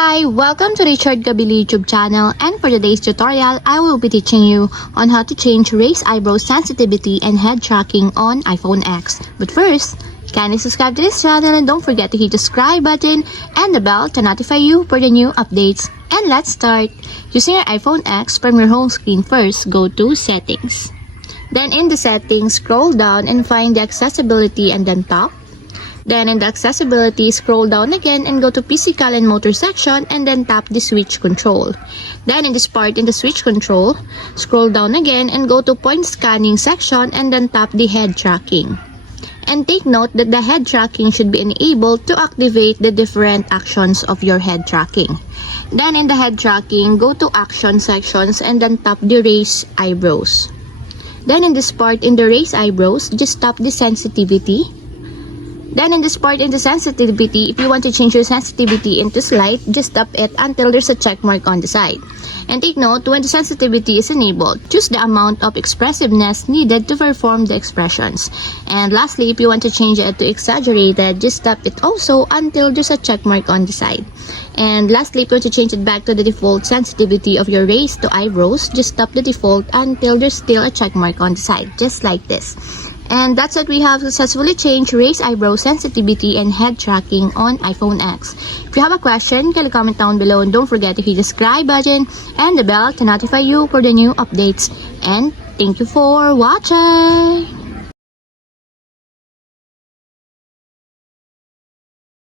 Hi, welcome to Richard Gabili YouTube channel, and for today's tutorial, I will be teaching you on how to change raised eyebrow sensitivity and head tracking on iPhone X. But first, kindly subscribe to this channel and don't forget to hit the subscribe button and the bell to notify you for the new updates. And let's start. Using your iPhone X, from your home screen first, go to Settings. Then in the settings, scroll down and find the accessibility and then tap. Then in the accessibility, scroll down again and go to physical and motor section and then tap the switch control. Then in this part, in the switch control, scroll down again and go to point scanning section and then tap the head tracking. And take note that the head tracking should be enabled to activate the different actions of your head tracking. Then in the head tracking, go to action sections and then tap the raise eyebrows. Then in this part, in the raise eyebrows, just tap the sensitivity. Then in this part, in the sensitivity, if you want to change your sensitivity into slight, just tap it until there's a check mark on the side. And take note, when the sensitivity is enabled, choose the amount of expressiveness needed to perform the expressions. And lastly, if you want to change it to exaggerated, just tap it also until there's a check mark on the side. And lastly, if you want to change it back to the default sensitivity of your raise to eyebrows, just tap the default until there's still a check mark on the side, just like this. And that's it, we have successfully changed raised eyebrow sensitivity and head tracking on iPhone X. If you have a question, kindly comment down below and don't forget to hit the subscribe button and the bell to notify you for the new updates. And thank you for watching!